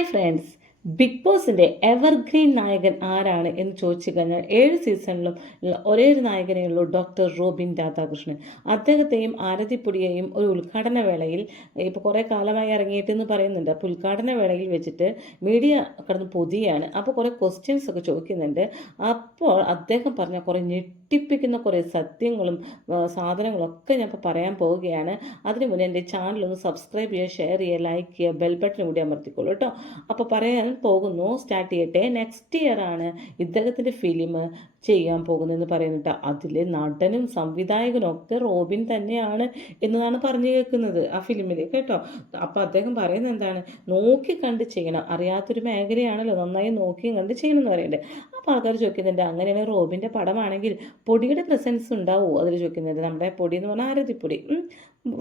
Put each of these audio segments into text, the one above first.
Hi friends, big ബോസിൻ്റെ evergreen നായകൻ ആരാണ് എന്ന് ചോദിച്ചു കഴിഞ്ഞാൽ 7 സീസണിലും ഒരേ ഒരു നായകനേ ഉള്ളൂ, ഡോക്ടർ റോബിൻ രാധാകൃഷ്ണൻ. അദ്ദേഹത്തെയും ആരതിപ്പുടിയെയും ഒരു ഉദ്ഘാടന വേളയിൽ ഇപ്പോൾ കുറേ കാലമായി ഇറങ്ങിയിട്ടെന്ന് പറയുന്നുണ്ട്. അപ്പോൾ ഉദ്ഘാടന വേളയിൽ വെച്ചിട്ട് മീഡിയ കിടന്ന് പൊതിയാണ്. അപ്പോൾ കുറേ ക്വസ്റ്റ്യൻസ് ഒക്കെ ചോദിക്കുന്നുണ്ട്. അപ്പോൾ അദ്ദേഹം പറഞ്ഞ കുറേ ഞെട്ടിപ്പിക്കുന്ന കുറേ സത്യങ്ങളും സാധനങ്ങളൊക്കെ ഞാൻ ഇപ്പോൾ പറയാൻ പോവുകയാണ്. അതിനു മുന്നേ എൻ്റെ ചാനലൊന്ന് സബ്സ്ക്രൈബ് ചെയ്യുക, ഷെയർ ചെയ്യുക, ലൈക്ക് ചെയ്യുക, ബെൽ ബട്ടൺ കൂടി അമർത്തിക്കോളൂ കേട്ടോ. അപ്പോൾ പറയാൻ പോകുന്നു, സ്റ്റാർട്ട് ചെയ്യട്ടെ. നെക്സ്റ്റ് ഇയർ ആണ് ഇദ്ദേഹത്തിൻ്റെ ഫിലിം ചെയ്യാൻ പോകുന്നതെന്ന് പറയുന്നുണ്ട്. അതിൽ നടനും സംവിധായകനും ഒക്കെ റോബിൻ തന്നെയാണ് എന്നതാണ് പറഞ്ഞു കേൾക്കുന്നത് ആ ഫിലിമിൽ കേട്ടോ. അപ്പോൾ അദ്ദേഹം പറയുന്നത് എന്താണ്, നോക്കി കണ്ട് ചെയ്യണം, അറിയാത്തൊരു മേഖലയാണല്ലോ, നന്നായി നോക്കിയും കണ്ട് ചെയ്യണം എന്ന് പറയുന്നുണ്ട്. അപ്പോൾ ആൾക്കാർ ചോദിക്കുന്നുണ്ട്, അങ്ങനെയാണെങ്കിൽ റോബിൻ്റെ പടമാണെങ്കിൽ പൊടിയുടെ പ്രസൻസ് ഉണ്ടാവുമോ അതിൽ ചോദിക്കുന്നുണ്ട്. നമ്മുടെ പൊടി എന്ന് പറഞ്ഞാൽ ആരതിപ്പൊടി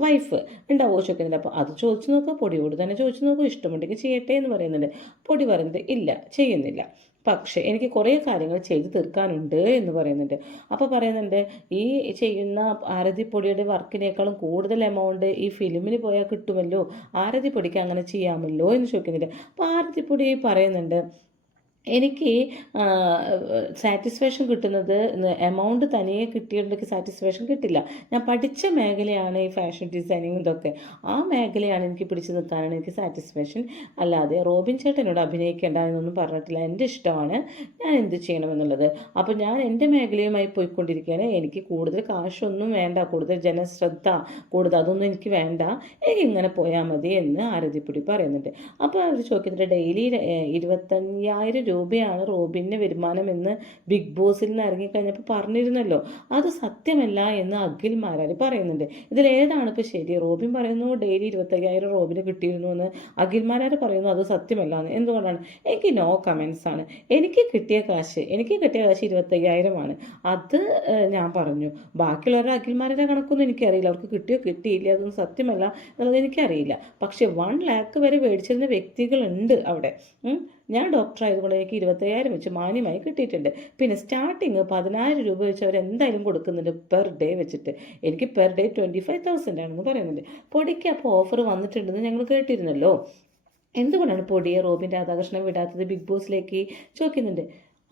വൈഫ് ഉണ്ടാവുമോ ചോദിക്കുന്നുണ്ട്. അപ്പോൾ അത് ചോദിച്ചു നോക്കുക, പൊടിയോട് തന്നെ ചോദിച്ചു നോക്കുക, ഇഷ്ടമുണ്ടെങ്കിൽ ചെയ്യട്ടെ എന്ന് പറയുന്നുണ്ട്. പൊടി പറയുന്നത് ഇല്ല, ചെയ്യുന്നില്ല, പക്ഷേ എനിക്ക് കുറേ കാര്യങ്ങൾ ചെയ്ത് തീർക്കാനുണ്ട് എന്ന് പറയുന്നുണ്ട്. അപ്പോൾ പറയുന്നുണ്ട്, ഈ ചെയ്യുന്ന ആരതിപ്പൊടിയുടെ വർക്കിനേക്കാളും കൂടുതൽ എമൗണ്ട് ഈ ഫിലിമിന് പോയാൽ കിട്ടുമല്ലോ, ആരതിപ്പൊടിക്ക് അങ്ങനെ ചെയ്യാമല്ലോ എന്ന് ചോദിക്കുന്നുണ്ട്. അപ്പോൾ ആരതിപ്പൊടി പറയുന്നുണ്ട്, എനിക്ക് സാറ്റിസ്ഫാക്ഷൻ കിട്ടുന്നത് എമൗണ്ട് തനിയെ കിട്ടിയിട്ടുണ്ടെങ്കിൽ സാറ്റിസ്ഫാക്ഷൻ കിട്ടില്ല. ഞാൻ പഠിച്ച മേഖലയാണ് ഈ ഫാഷൻ ഡിസൈനിങ്, ഇതൊക്കെ ആ മേഖലയാണ് എനിക്ക് പിടിച്ചു നിൽക്കാനാണ് എനിക്ക് സാറ്റിസ്ഫാക്ഷൻ. അല്ലാതെ റോബിൻ ചേട്ടനോട് അഭിനയിക്കേണ്ട എന്നൊന്നും പറഞ്ഞിട്ടില്ല. എൻ്റെ ഇഷ്ടമാണ് ഞാൻ എന്ത് ചെയ്യണമെന്നുള്ളത്. അപ്പോൾ ഞാൻ എൻ്റെ മേഖലയുമായി പോയിക്കൊണ്ടിരിക്കുകയാണ്. എനിക്ക് കൂടുതൽ കാശൊന്നും വേണ്ട, കൂടുതൽ ജനശ്രദ്ധ കൂടുതൽ അതൊന്നും എനിക്ക് വേണ്ട, എനിക്ക് ഇങ്ങനെ പോയാൽ മതി എന്ന് ആരതിപ്പൊടി പറയുന്നുണ്ട്. അപ്പോൾ അവർ ചോദിക്കുന്നുണ്ട്, ഡെയിലി 25,000 രൂപയാണ് റോബിൻ്റെ വരുമാനം എന്ന് ബിഗ് ബോസിൽ നിന്ന് ഇറങ്ങിക്കഴിഞ്ഞപ്പോൾ പറഞ്ഞിരുന്നല്ലോ, അത് സത്യമല്ല എന്ന് അഖിൽ മാരാർ പറയുന്നുണ്ട്. ഇതിലേതാണ് ഇപ്പോൾ ശരി? റോബിൻ പറയുന്നു ഡെയിലി 25,000 റോബിന് കിട്ടിയിരുന്നു എന്ന്, അഖിൽ മാരാർ പറയുന്നു അത് സത്യമല്ല എന്ന്. എന്തുകൊണ്ടാണ്? എനിക്ക് നോ കമൻസ് ആണ്. എനിക്ക് കിട്ടിയ കാശ് 25,000 ആണ്. അത് ഞാൻ പറഞ്ഞു. ബാക്കിയുള്ളവരുടെ അഖിൽ മാരാരുടെ കണക്കൊന്നും എനിക്കറിയില്ല, അവർക്ക് കിട്ടിയോ കിട്ടിയില്ല അതൊന്നും സത്യമല്ല എന്നുള്ളത് എനിക്കറിയില്ല. പക്ഷേ 1 lakh വരെ മേടിച്ചിരുന്ന വ്യക്തികളുണ്ട് അവിടെ. ഞാൻ ഡോക്ടർ ആയതുകൊണ്ട് എനിക്ക് 25,000 വെച്ച് മാന്യമായി കിട്ടിയിട്ടുണ്ട്. പിന്നെ സ്റ്റാർട്ടിങ് 10,000 രൂപ വെച്ച് അവരെന്തായാലും കൊടുക്കുന്നുണ്ട് പെർ ഡേ വെച്ചിട്ട്. എനിക്ക് പെർ ഡേ 25,000 ആണെന്ന് പറയുന്നുണ്ട്. പൊടിക്ക് അപ്പോൾ ഓഫർ വന്നിട്ടുണ്ടെന്ന് ഞങ്ങൾ കേട്ടിരുന്നല്ലോ, എന്തുകൊണ്ടാണ് പൊടിയെ റോബിൻ രാധാകൃഷ്ണൻ വിടാത്തത് ബിഗ് ബോസിലേക്ക് ചോദിക്കുന്നുണ്ട്.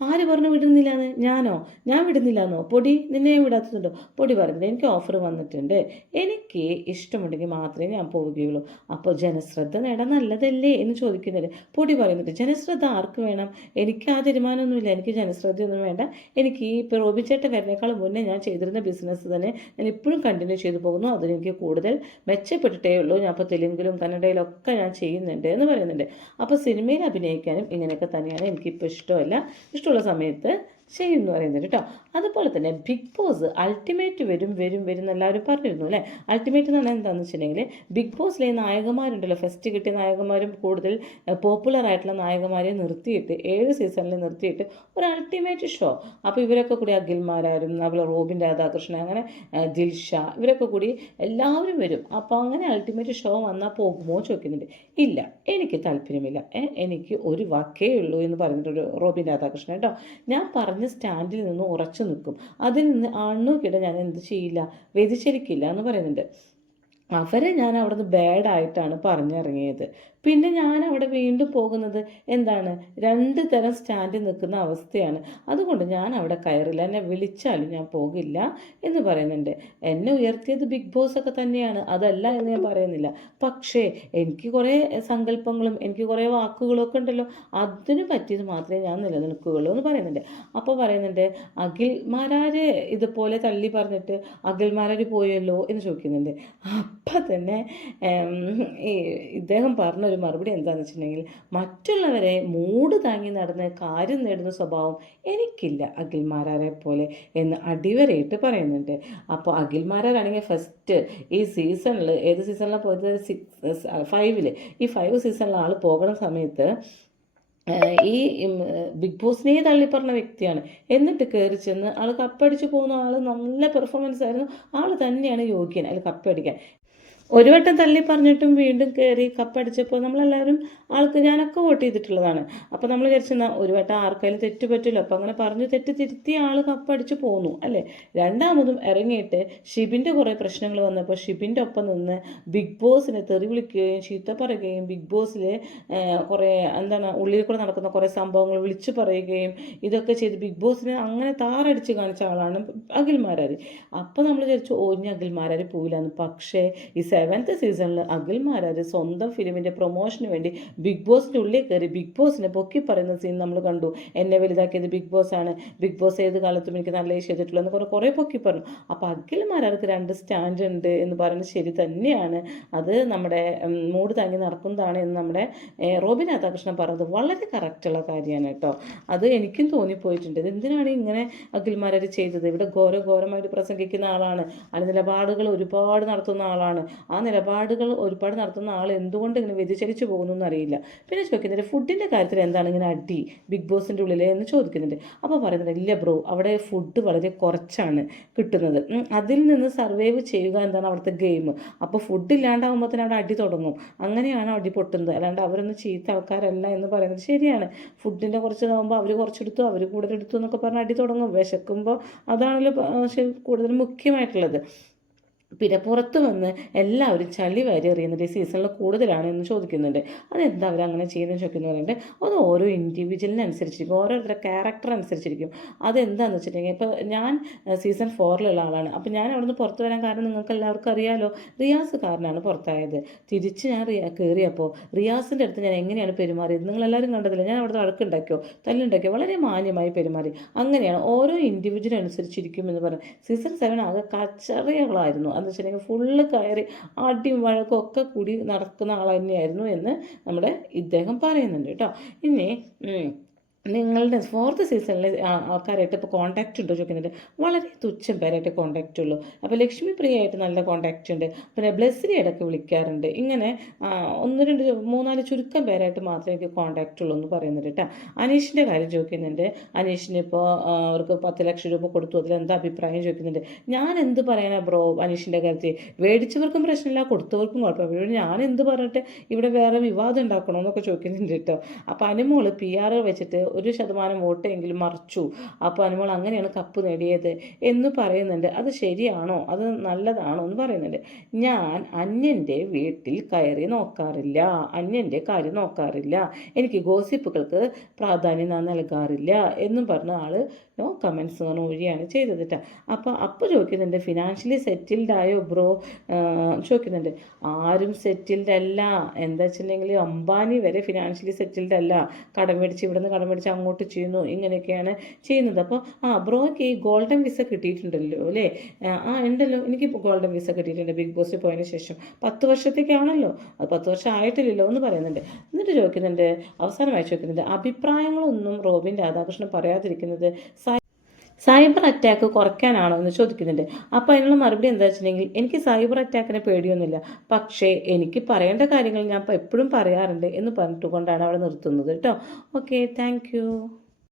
ആര് പറഞ്ഞു വിടുന്നില്ലാന്ന്? ഞാനോ? ഞാൻ വിടുന്നില്ലാന്നോ? പൊടി നിന്നെ വിടാത്തതുണ്ടോ? പൊടി പറയുന്നത് എനിക്ക് ഓഫർ വന്നിട്ടുണ്ട്, എനിക്ക് ഇഷ്ടമുണ്ടെങ്കിൽ മാത്രമേ ഞാൻ പോവുകയുള്ളൂ. അപ്പോൾ ജനശ്രദ്ധ നേടാൻ നല്ലതല്ലേ എന്ന് ചോദിക്കുന്നുണ്ട്. പൊടി പറയുന്നുണ്ട്, ജനശ്രദ്ധ ആർക്ക് വേണം? എനിക്ക് ആ തീരുമാനമൊന്നുമില്ല, എനിക്ക് ജനശ്രദ്ധയൊന്നും വേണ്ട. എനിക്ക് ഈ ഇപ്പോൾ റോബിൻ ചേട്ടൻ വരുന്നേക്കാളും മുന്നേ ഞാൻ ചെയ്തിരുന്ന ബിസിനസ് തന്നെ ഞാൻ ഇപ്പോഴും കണ്ടിന്യൂ ചെയ്തു പോകുന്നു, അതിനെനിക്ക് കൂടുതൽ മെച്ചപ്പെട്ടിട്ടേ ഉള്ളൂ. ഞാൻ ഇപ്പോൾ തെലുങ്കിലും കന്നഡയിലൊക്കെ ഞാൻ ചെയ്യുന്നുണ്ട് എന്ന് പറയുന്നുണ്ട്. അപ്പോൾ സിനിമയിൽ അഭിനയിക്കാനും ഇങ്ങനെയൊക്കെ തന്നെയാണ്, എനിക്കിപ്പോൾ ഇഷ്ടമല്ല, ഇഷ്ടമുള്ള സമയത്ത് ചെയ്യുമെന്ന് പറയുന്നത് കേട്ടോ. അതുപോലെ തന്നെ ബിഗ് ബോസ് അൾട്ടിമേറ്റ് വരും വരും വരും എന്നെല്ലാവരും പറഞ്ഞിരുന്നു അല്ലേ. അൾട്ടിമേറ്റ് എന്ന് പറഞ്ഞാൽ എന്താണെന്ന് വെച്ചിട്ടുണ്ടെങ്കിൽ, ബിഗ് ബോസിലെ നായകന്മാരുണ്ടല്ലോ, ഫസ്റ്റ് കിട്ടിയ നായകന്മാരും കൂടുതൽ പോപ്പുലർ ആയിട്ടുള്ള നായകന്മാരെ നിർത്തിയിട്ട് 7 സീസണിൽ നിർത്തിയിട്ട് ഒരു അൾട്ടിമേറ്റ് ഷോ. അപ്പോൾ ഇവരൊക്കെ കൂടി അഖിൽമാരും അതുപോലെ റോബിൻ രാധാകൃഷ്ണൻ, അങ്ങനെ ദിൽഷ, ഇവരൊക്കെ കൂടി എല്ലാവരും വരും. അപ്പോൾ അങ്ങനെ അൾട്ടിമേറ്റ് ഷോ വന്നാൽ പോകുമോ ചോദിക്കുന്നുണ്ട്. ഇല്ല, എനിക്ക് താല്പര്യമില്ല, എനിക്ക് ഒരു വാക്കേ ഉള്ളൂ എന്ന് പറഞ്ഞിട്ടൊരു റോബിൻ രാധാകൃഷ്ണൻ കേട്ടോ. ഞാൻ പറഞ്ഞ സ്റ്റാൻഡിൽ നിന്ന് ഉറച്ചു നിൽക്കും, അതിൽ നിന്ന് അണ്ണുകിട ഞാൻ എന്ത് ചെയ്യില്ല, വ്യതിചലിക്കില്ല എന്ന് പറയുന്നുണ്ട്. അവരെ ഞാൻ അവിടുന്ന് ബാഡായിട്ടാണ് പറഞ്ഞിറങ്ങിയത്. പിന്നെ ഞാൻ അവിടെ വീണ്ടും പോകുന്നത് എന്താണ്, 2 തരം സ്റ്റാൻഡിൽ നിൽക്കുന്ന അവസ്ഥയാണ്. അതുകൊണ്ട് ഞാൻ അവിടെ കയറില്ല, എന്നെ വിളിച്ചാലും ഞാൻ പോകില്ല എന്ന് പറയുന്നുണ്ട്. എന്നെ ഉയർത്തിയത് ബിഗ് ബോസ് ഒക്കെ തന്നെയാണ്, അതല്ല എന്ന് ഞാൻ പറയുന്നില്ല. പക്ഷേ എനിക്ക് കുറേ സങ്കല്പങ്ങളും എനിക്ക് കുറേ വാക്കുകളൊക്കെ ഉണ്ടല്ലോ, അതിന് പറ്റിയത് മാത്രമേ ഞാൻ നിലനിൽക്കുകയുള്ളൂ എന്ന് പറയുന്നുണ്ട്. അപ്പോൾ പറയുന്നുണ്ട്, അഖിൽമാരാര് ഇതുപോലെ തള്ളി പറഞ്ഞിട്ട് അഖിൽമാരാർ പോയല്ലോ എന്ന് ചോദിക്കുന്നുണ്ട്. അപ്പം തന്നെ ഇദ്ദേഹം പറഞ്ഞൊരു മറുപടി എന്താണെന്ന് വെച്ചിട്ടുണ്ടെങ്കിൽ, മറ്റുള്ളവരെ മൂട് താങ്ങി നടന്ന് കാര്യം നേടുന്ന സ്വഭാവം എനിക്കില്ല അഖിൽമാരാരെ പോലെ എന്ന് അടിവരയിട്ട് പറയുന്നുണ്ട്. അപ്പോൾ അഖിൽമാരാണെങ്കിൽ ഫസ്റ്റ് ഈ സീസണിൽ, ഏത് സീസണിലാണ് പോയത്, 5 ഈ 5 സീസണിൽ ആൾ പോകുന്ന സമയത്ത് ഈ ബിഗ് ബോസിനെ തള്ളിപ്പറഞ്ഞ വ്യക്തിയാണ്. എന്നിട്ട് കയറി ചെന്ന് ആൾ കപ്പടിച്ച് പോകുന്ന ആൾ, നല്ല പെർഫോമൻസ് ആയിരുന്നു, ആൾ തന്നെയാണ് യോഗ്യൻ അതിൽ കപ്പടിക്കാൻ. ഒരു വട്ടം തള്ളി പറഞ്ഞിട്ടും വീണ്ടും കയറി കപ്പടിച്ചപ്പോൾ നമ്മളെല്ലാവരും ഞാനൊക്കെ വോട്ട് ചെയ്തിട്ടുള്ളതാണ്. അപ്പോൾ നമ്മൾ വിചാരിച്ചെന്നാൽ ഒരു വട്ടം ആർക്കായാലും തെറ്റ് പറ്റില്ല, അപ്പോൾ അങ്ങനെ പറഞ്ഞ് തെറ്റ് തിരുത്തി കപ്പടിച്ച് പോന്നു അല്ലേ. രണ്ടാമതും ഇറങ്ങിയിട്ട് ഷിബിൻ്റെ കുറേ പ്രശ്നങ്ങൾ വന്നപ്പോൾ ഷിബിൻ്റെ ഒപ്പം നിന്ന് ബിഗ് ബോസിനെ തെറി വിളിക്കുകയും ചീത്ത പറയുകയും ബിഗ് ബോസിൽ കുറേ ഉള്ളിൽ കൂടെ നടക്കുന്ന കുറേ സംഭവങ്ങൾ വിളിച്ചു പറയുകയും ഇതൊക്കെ ചെയ്ത് ബിഗ് ബോസിനെ അങ്ങനെ താറടിച്ച് കാണിച്ച ആളാണ് അഖിൽമാരാർ. അപ്പോൾ നമ്മൾ വിചാരിച്ചു ഇനി അഖിൽമാരാർ പോയില്ലാന്ന്. പക്ഷേ ഈ 7th സീസണിൽ അഖിൽമാരാർ സ്വന്തം ഫിലിമിൻ്റെ പ്രൊമോഷന് വേണ്ടി ബിഗ് ബോസിൻ്റെ ഉള്ളിൽ കയറി ബിഗ് ബോസിനെ പൊക്കി പറയുന്ന സീൻ നമ്മൾ കണ്ടു. എന്നെ വലുതാക്കിയത് ബിഗ് ബോസ് ആണ്, ബിഗ് ബോസ് ഏത് കാലത്തും എനിക്ക് നല്ല ചെയ്തിട്ടുള്ളൂ എന്ന് കുറേ പൊക്കി പറഞ്ഞു. അപ്പോൾ അഖിൽമാരാർക്ക് 2 സ്റ്റാൻഡ് ഉണ്ട് എന്ന് പറയുന്നത് ശരി തന്നെയാണ്. അത് നമ്മുടെ മൂഡ് താങ്ങി നടക്കുന്നതാണ് എന്ന് നമ്മുടെ റോബിൻ രാധാകൃഷ്ണൻ പറഞ്ഞത് വളരെ കറക്റ്റുള്ള കാര്യമാണ് കേട്ടോ. അത് എനിക്കും തോന്നിപ്പോയിട്ടുണ്ട്. എന്തിനാണ് ഇങ്ങനെ അഖിൽമാരാർ ചെയ്തത്? ഇവിടെ ഘോരമായിട്ട് പ്രസംഗിക്കുന്ന ആളാണ്, അതിന് നിലപാടുകൾ ഒരുപാട് നടത്തുന്ന ആളാണ്. ആ നിലപാടുകൾ ഒരുപാട് നടത്തുന്ന ആൾ എന്തുകൊണ്ട് ഇങ്ങനെ വ്യതിചലിച്ചു പോകുന്നു എന്നറിയില്ല. പിന്നെ ചോദിക്കുന്നുണ്ട് ഫുഡിൻ്റെ കാര്യത്തിൽ എന്താണ് ഇങ്ങനെ അടി ബിഗ് ബോസിൻ്റെ ഉള്ളിൽ എന്ന് ചോദിക്കുന്നുണ്ട്. അപ്പോൾ പറയുന്നുണ്ട് ഇല്ല ബ്രോ, അവിടെ ഫുഡ് വളരെ കുറച്ചാണ് കിട്ടുന്നത്, അതിൽ നിന്ന് സർവൈവ് ചെയ്യുക എന്താണ് അവിടുത്തെ ഗെയിം. അപ്പോൾ ഫുഡ് ഇല്ലാണ്ടാകുമ്പോൾ തന്നെ അവിടെ അടി തുടങ്ങും, അങ്ങനെയാണ് അടി പൊട്ടുന്നത്. അല്ലാണ്ട് അവരൊന്നും ചീത്ത ആൾക്കാരല്ല എന്ന് പറയുന്നത് ശരിയാണ്. ഫുഡിൻ്റെ കുറച്ചതാകുമ്പോൾ അവർ കുറച്ചെടുത്തു, അവർ കൂടുതലെടുത്തു എന്നൊക്കെ പറഞ്ഞ് അടി തുടങ്ങും. വിശക്കുമ്പോൾ അതാണല്ലോ കൂടുതൽ മുഖ്യമായിട്ടുള്ളത്. പിന്നെ പുറത്ത് വന്ന് എല്ലാവരും ചളി വാരി എറിയുന്നുണ്ട് ഈ സീസണിൽ കൂടുതലാണ് എന്ന് ചോദിക്കുന്നുണ്ട്. അതെന്താ അവരങ്ങനെ ചെയ്യുന്നത് ചോദിക്കുന്നവരുണ്ട്. അത് ഓരോ ഇൻഡിവിജ്വലിനനുസരിച്ചിരിക്കും, ഓരോരുത്തരുടെ ക്യാരക്ടർ അനുസരിച്ചിരിക്കും. അതെന്താണെന്ന് വെച്ചിട്ടുണ്ടെങ്കിൽ ഇപ്പോൾ ഞാൻ സീസൺ 4 ആളാണ്. അപ്പോൾ ഞാൻ അവിടുന്ന് പുറത്ത് വരാൻ കാരണം നിങ്ങൾക്ക് എല്ലാവർക്കും അറിയാമല്ലോ, റിയാസ് കാരനാണ് പുറത്തായത്. തിരിച്ച് ഞാൻ കയറിയപ്പോൾ റിയാസിൻ്റെ അടുത്ത് ഞാൻ എങ്ങനെയാണ് പെരുമാറിയത് നിങ്ങളെല്ലാവരും കണ്ടതില്ല. ഞാൻ അവിടുത്തെ വഴക്കുണ്ടാക്കിയോ തല്ലുണ്ടാക്കിയോ? വളരെ മാന്യമായി പെരുമാറി. അങ്ങനെയാണ് ഓരോ ഇൻഡിവിജ്വൽ അനുസരിച്ചിരിക്കും എന്ന് പറഞ്ഞു. സീസൺ 7 ആകെ കച്ചറികളായിരുന്നു. എന്ന് വെച്ചിട്ടുണ്ടെങ്കിൽ ഫുള്ള് കയറി അടിയും വഴക്കും ഒക്കെ കൂടി നടക്കുന്ന ആൾ തന്നെയായിരുന്നു എന്ന് നമ്മുടെ ഇദ്ദേഹം പറയുന്നുണ്ട് കേട്ടോ. ഇനി നിങ്ങളുടെ 4th സീസണിൽ ആൾക്കാരായിട്ട് ഇപ്പോൾ കോൺടാക്റ്റ് ഉണ്ടോ ചോദിക്കുന്നുണ്ട്. വളരെ തുച്ഛം പേരായിട്ട് കോൺടാക്റ്റ് ഉള്ളൂ. അപ്പോൾ ലക്ഷ്മി പ്രിയയായിട്ട് നല്ല കോൺടാക്റ്റ് ഉണ്ട്, പിന്നെ ബ്ലെസ്സിനെ ഇടയ്ക്ക് വിളിക്കാറുണ്ട്. ഇങ്ങനെ 1, 2, 3, 4 ചുരുക്കം പേരായിട്ട് മാത്രമേ എനിക്ക് കോൺടാക്റ്റ് ഉള്ളൂ എന്ന് പറയുന്നുണ്ട് കേട്ടോ. അനീഷിൻ്റെ കാര്യം ചോദിക്കുന്നുണ്ട്. അനീഷിന് ഇപ്പോൾ അവർക്ക് 10 ലക്ഷം രൂപ കൊടുത്തു, അതിലെന്താ അഭിപ്രായം ചോദിക്കുന്നുണ്ട്. ഞാൻ എന്ത് പറയാനാ ബ്രോ അനീഷിൻ്റെ കാര്യത്തിൽ? മേടിച്ചവർക്കും പ്രശ്നമില്ല, കൊടുത്തവർക്കും കുഴപ്പമില്ല. ഞാൻ എന്ത് പറഞ്ഞിട്ട് ഇവിടെ വേറെ വിവാദം ഉണ്ടാക്കണോ എന്നൊക്കെ ചോദിക്കുന്നുണ്ട് കേട്ടോ. അപ്പോൾ അനുമോള് PR വെച്ചിട്ട് 1% വോട്ടെങ്കിലും മറിച്ചു, അപ്പോൾ അനുമോൾ അങ്ങനെയാണ് കപ്പ് നേടിയത് എന്ന് പറയുന്നുണ്ട്. അത് ശരിയാണോ, അത് നല്ലതാണോ എന്ന് പറയുന്നുണ്ട്. ഞാൻ അന്യൻ്റെ വീട്ടിൽ കയറി നോക്കാറില്ല, അന്യൻ്റെ കാര്യം നോക്കാറില്ല, എനിക്ക് ഗോസിപ്പുകൾക്ക് പ്രാധാന്യം ഞാൻ നൽകാറില്ല എന്നും പറഞ്ഞ ആൾ നോ കമൻസ് എന്ന് ഒഴിയാണ് ചെയ്തത് കേട്ടോ. അപ്പോൾ ചോദിക്കുന്നുണ്ട് ഫിനാൻഷ്യലി സെറ്റിൽഡ് ആയോ ബ്രോ ചോദിക്കുന്നുണ്ട്. ആരും സെറ്റിൽഡ് അല്ല. എന്താ വെച്ചിട്ടുണ്ടെങ്കിൽ അംബാനി വരെ ഫിനാൻഷ്യലി സെറ്റിൽഡ് അല്ല. കടം മേടിച്ച് ഇവിടെ നിന്ന് കടം മേടിച്ച് അങ്ങോട്ട് ചെയ്യുന്നു, ഇങ്ങനെയൊക്കെയാണ് ചെയ്യുന്നത്. അപ്പോൾ ബ്രോയ്ക്ക് ഈ ഗോൾഡൻ വിസ കിട്ടിയിട്ടുണ്ടല്ലോ അല്ലേ? ഉണ്ടല്ലോ, എനിക്കിപ്പോൾ ഗോൾഡൻ വിസ കിട്ടിയിട്ടുണ്ട് ബിഗ് ബോസിൽ പോയതിന് ശേഷം. 10 വർഷത്തേക്കാണല്ലോ, അത് 10 വർഷം ആയിട്ടില്ലല്ലോ എന്ന് പറയുന്നുണ്ട്. എന്നിട്ട് ചോദിക്കുന്നുണ്ട്, അവസാനമായി ചോദിക്കുന്നുണ്ട് അഭിപ്രായങ്ങളൊന്നും റോബിൻ രാധാകൃഷ്ണൻ പറയാതിരിക്കുന്നത് സൈബർ അറ്റാക്ക് കുറയ്ക്കാനാണോ എന്ന് ചോദിക്കുന്നുണ്ട്. അപ്പോൾ അതിനുള്ള മറുപടി എന്താ വെച്ചിട്ടുണ്ടെങ്കിൽ എനിക്ക് സൈബർ അറ്റാക്കിനെ പേടിയൊന്നുമില്ല, പക്ഷേ എനിക്ക് പറയേണ്ട കാര്യങ്ങൾ ഞാൻ എപ്പോഴും പറയാറുണ്ട് എന്ന് പറഞ്ഞിട്ടുകൊണ്ടാണ് അവിടെ നിർത്തുന്നത് കേട്ടോ. Okay, thank